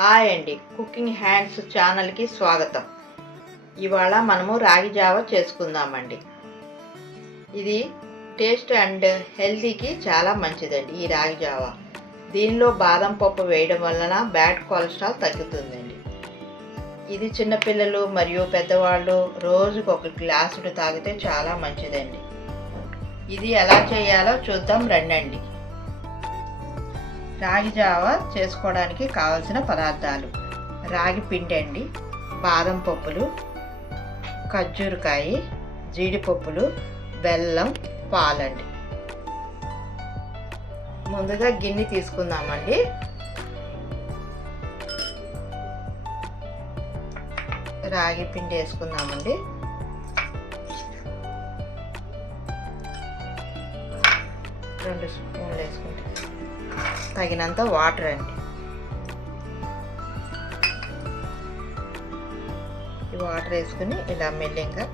Hi అండి, cooking hands ఛానల్కి స్వాగతం. ఇవాళ మనము రాగి జావ చేసుకుందామండి. ఇది టేస్ట్ అండ్ హెల్తీకి చాలా మంచిదండి. ఈ రాగి జావ దీనిలో బాదం పప్పు వేయడం వలన బ్యాడ్ కొలెస్ట్రాల్ తగ్గుతుందండి. ఇది చిన్నపిల్లలు మరియు పెద్దవాళ్ళు రోజుకు ఒక గ్లాసుడు తాగితే చాలా మంచిదండి. ఇది ఎలా చేయాలో చూద్దాం రండి. రాగి జావ చేసుకోవడానికి కావలసిన పదార్థాలు: రాగి పిండి అండి, బాదం పప్పులు, ఖర్జూరకాయ, జీడిపప్పులు, బెల్లం, పాలండి. ముందుగా గిన్నె తీసుకుందామండి. రాగి పిండి వేసుకుందామండి. రెండు స్పూన్లు వేసుకుంటే తగినంత వాటర్ అండి. ఈ వాటర్ వేసుకుని ఇలా మెల్లిగా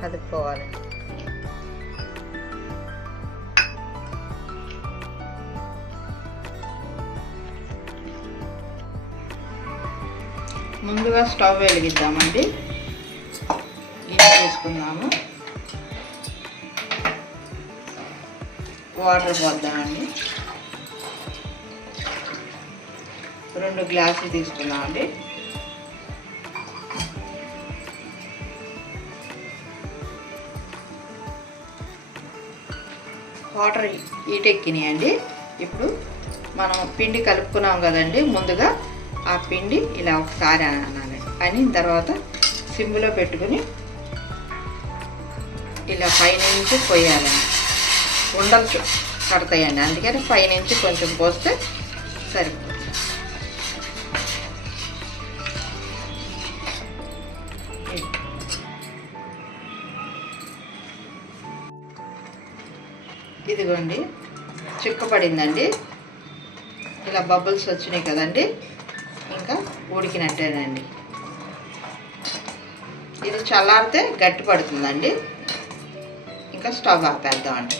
కదుపుకోవాలండి. ముందుగా స్టవ్ వెలిగిద్దామండి. గిన్నె వేసుకుందాము. వాటర్ పోద్దామండి. 2 గ్లాసులు తీసుకున్నామండి. వాటర్ హీట్ ఎక్కినాయండి. ఇప్పుడు మనం పిండి కలుపుకున్నాం కదండి. ముందుగా ఆ పిండి ఇలా ఒకసారి అనాలి. అయిన తర్వాత సిమ్లో పెట్టుకుని ఇలా పైనుంచి పోయాలండి. ఉండలు కడతాయండి, అందుకని పైనుంచి కొంచెం పోస్తే సరిపోతుంది. ఇదిగోండి, చిక్కపడిందండి. ఇలా బబుల్స్ వచ్చినాయి కదండి, ఇంకా ఉడికినట్టేనండి. ఇది చల్లారితే గట్టి పడుతుందండి. ఇంకా స్టవ్ ఆపేద్దామండి.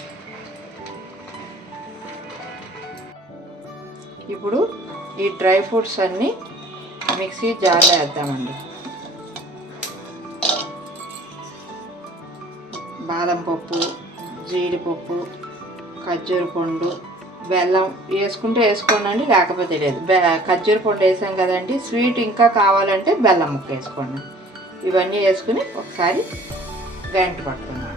ఇప్పుడు ఈ డ్రై ఫ్రూట్స్ అన్నీ మిక్సీ జార్లో వేద్దామండి. బాదం పప్పు, జీడిపప్పు, ఖర్జూర పండు, బెల్లం వేసుకుంటే వేసుకోండి, లేకపోతే లేదు. ఖర్జూర పండు వేసాం కదండి, స్వీట్ ఇంకా కావాలంటే బెల్లం ముక్క వేసుకోండి. ఇవన్నీ వేసుకుని ఒకసారి గంట పట్టుకున్నాం.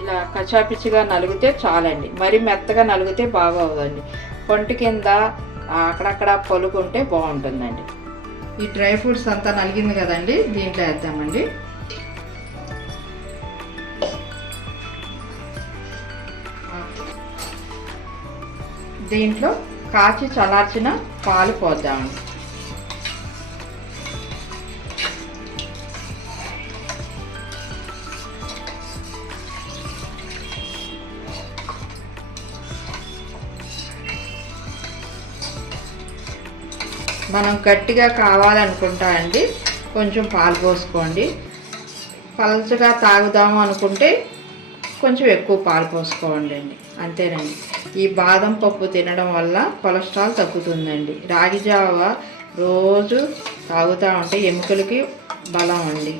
ఇలా కచ్చాపిచ్చిగా నలిగితే చాలండి. మరి మెత్తగా నలిగితే బాగోదండి. పొంటి కింద అక్కడక్కడ పలుకుంటే బాగుంటుందండి. ఈ డ్రై ఫ్రూట్స్ అంతా నలిగింది కదండి, దీంట్లో వేద్దామండి. దీంట్లో కాచి చల్లార్చిన పాలు పోద్దామండి. మనం గట్టిగా కావాలనుకుంటా అండి కొంచెం పాలు పోసుకోండి. పలచగా తాగుదాము అనుకుంటే కొంచెం ఎక్కువ పాలు పోసుకోండి అండి. అంతేనండి. ఈ బాదం పప్పు తినడం వల్ల కొలెస్ట్రాల్ తగ్గుతుందండి. రాగి జావ రోజు తాగుతూ ఉంటే ఎముకలకి బలం అండి.